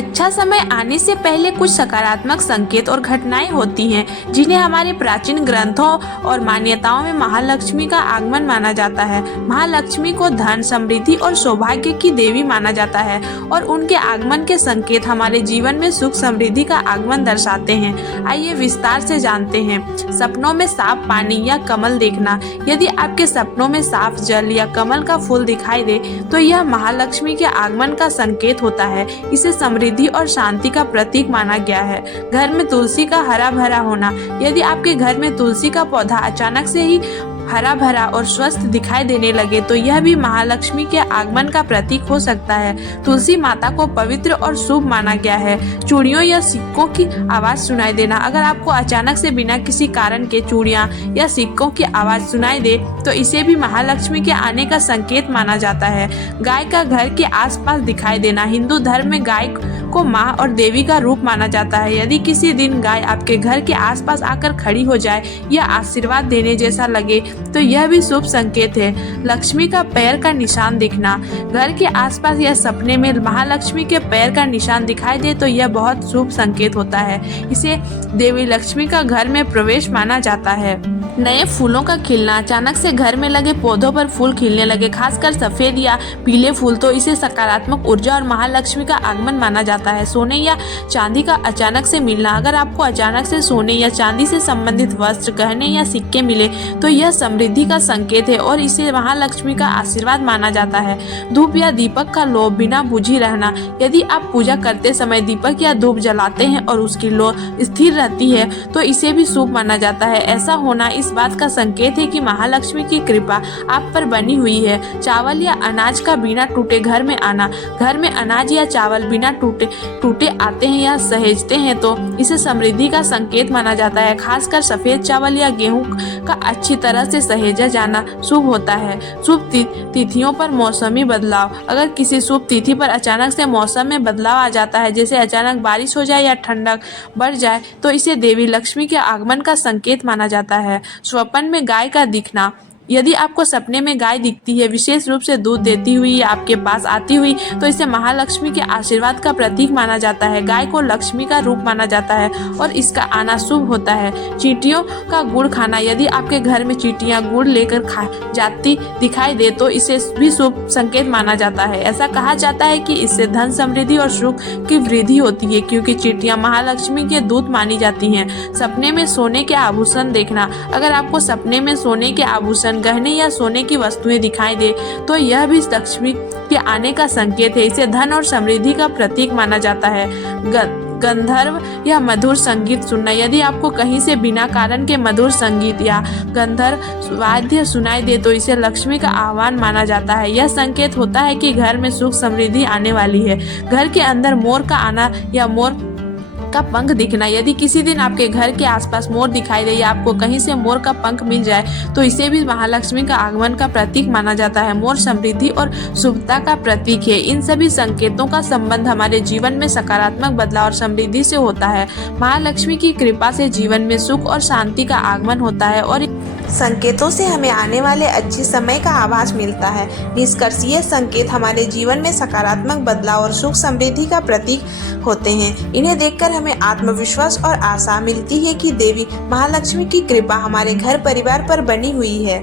अच्छा समय आने से पहले कुछ सकारात्मक संकेत और घटनाएं होती हैं जिन्हें हमारे प्राचीन ग्रंथों और मान्यताओं में महालक्ष्मी का आगमन माना जाता है। महालक्ष्मी को धन, समृद्धि और सौभाग्य की देवी माना जाता है और उनके आगमन के संकेत हमारे जीवन में सुख समृद्धि का आगमन दर्शाते हैं। आइए विस्तार से जानते हैं। सपनों में साफ पानी या कमल देखना। यदि आपके सपनों में साफ जल या कमल का फूल दिखाई दे तो यह महालक्ष्मी के आगमन का संकेत होता है। इसे समृद्धि और शांति का प्रतीक माना गया है। घर में तुलसी का हरा भरा होना। यदि आपके घर में तुलसी का पौधा अचानक से ही हरा भरा और स्वस्थ दिखाई देने लगे तो यह भी महालक्ष्मी के आगमन का प्रतीक हो सकता है। तुलसी माता को पवित्र और शुभ माना गया है। चूड़ियों या सिक्कों की आवाज सुनाई देना। अगर आपको अचानक से बिना किसी कारण के चूड़ियां या सिक्कों की आवाज सुनाई दे तो इसे भी महालक्ष्मी के आने का संकेत माना जाता है। गाय का घर के आसपास दिखाई देना। हिंदू धर्म में गाय को माँ और देवी का रूप माना जाता है। यदि किसी दिन गाय आपके घर के आसपास आकर खड़ी हो जाए या आशीर्वाद देने जैसा लगे तो यह भी शुभ संकेत है। लक्ष्मी का पैर का निशान दिखना। घर के आसपास या सपने में महालक्ष्मी के पैर का निशान दिखाई दे तो यह बहुत शुभ संकेत होता है। इसे देवी लक्ष्मी का घर में प्रवेश माना जाता है। नए फूलों का खिलना। अचानक से घर में लगे पौधों पर फूल खिलने लगे, खासकर सफेद या पीले फूल, तो इसे सकारात्मक ऊर्जा और महालक्ष्मी का आगमन माना जाता है। सोने या चांदी का अचानक से मिलना। अगर आपको अचानक से सोने या चांदी से संबंधित वस्त्र, गहने या सिक्के मिले तो यह समृद्धि का संकेत है और इसे महालक्ष्मी का आशीर्वाद माना जाता है। धूप या दीपक का लौ बिना बुझी रहना। यदि आप पूजा करते समय दीपक या धूप जलाते हैं और उसकी लौ स्थिर रहती है तो इसे भी शुभ माना जाता है। ऐसा होना इस बात का संकेत है कि महालक्ष्मी की कृपा आप पर बनी हुई है। चावल या अनाज का बिना टूटे घर में आना। घर में अनाज या चावल बिना टूटे आते हैं या सहेजते हैं तो इसे समृद्धि का संकेत माना जाता है। खासकर सफेद चावल या गेहूं का अच्छी तरह से सहेजा जाना शुभ होता है। शुभ तिथियों पर मौसमी बदलाव। अगर किसी शुभ तिथि पर अचानक से मौसम में बदलाव आ जाता है, जैसे अचानक बारिश हो जाए या ठंडक बढ़ जाए, तो इसे देवी लक्ष्मी के आगमन का संकेत माना जाता है। स्वप्न में गाय का दिखना। यदि आपको सपने में गाय दिखती है, विशेष रूप से दूध देती हुई या आपके पास आती हुई, तो इसे महालक्ष्मी के आशीर्वाद का प्रतीक माना जाता है। गाय को लक्ष्मी का रूप माना जाता है और इसका आना शुभ होता है। चींटियों का गुड़ खाना। यदि आपके घर में चींटियां गुड़ लेकर खा जाती दिखाई दे तो इसे भी शुभ संकेत माना जाता है। ऐसा कहा जाता है कि इससे धन, समृद्धि और सुख की वृद्धि होती है क्योंकि चींटियां महालक्ष्मी के दूत मानी जाती हैं। सपने में सोने के आभूषण देखना। अगर आपको सपने में सोने के आभूषण, गहने या सोने की वस्तुएं दिखाई दे तो यह भी लक्ष्मी के आने का संकेत है। इसे धन और समृद्धि का प्रतीक माना जाता है। गंधर्व या मधुर संगीत सुनना। यदि आपको कहीं से बिना कारण के मधुर संगीत या गंधर्व वाद्य सुनाई दे तो इसे लक्ष्मी का आह्वान माना जाता है। यह संकेत होता है कि घर में सुख समृद्धि आने वाली है। घर के अंदर मोर का आना या मोर का पंख दिखना। यदि किसी दिन आपके घर के आसपास मोर दिखाई दे या आपको कहीं से मोर का पंख मिल जाए तो इसे भी महालक्ष्मी का आगमन का प्रतीक माना जाता है। मोर समृद्धि और शुभता का प्रतीक है। इन सभी संकेतों का संबंध हमारे जीवन में सकारात्मक बदलाव और समृद्धि से होता है। महालक्ष्मी की कृपा से जीवन में सुख और शांति का आगमन होता है और संकेतों से हमें आने वाले अच्छे समय का आभास मिलता है। निष्कर्ष, ये संकेत हमारे जीवन में सकारात्मक बदलाव और सुख समृद्धि का प्रतीक होते हैं। इन्हें देखकर हमें आत्मविश्वास और आशा मिलती है कि देवी महालक्ष्मी की कृपा हमारे घर परिवार पर बनी हुई है।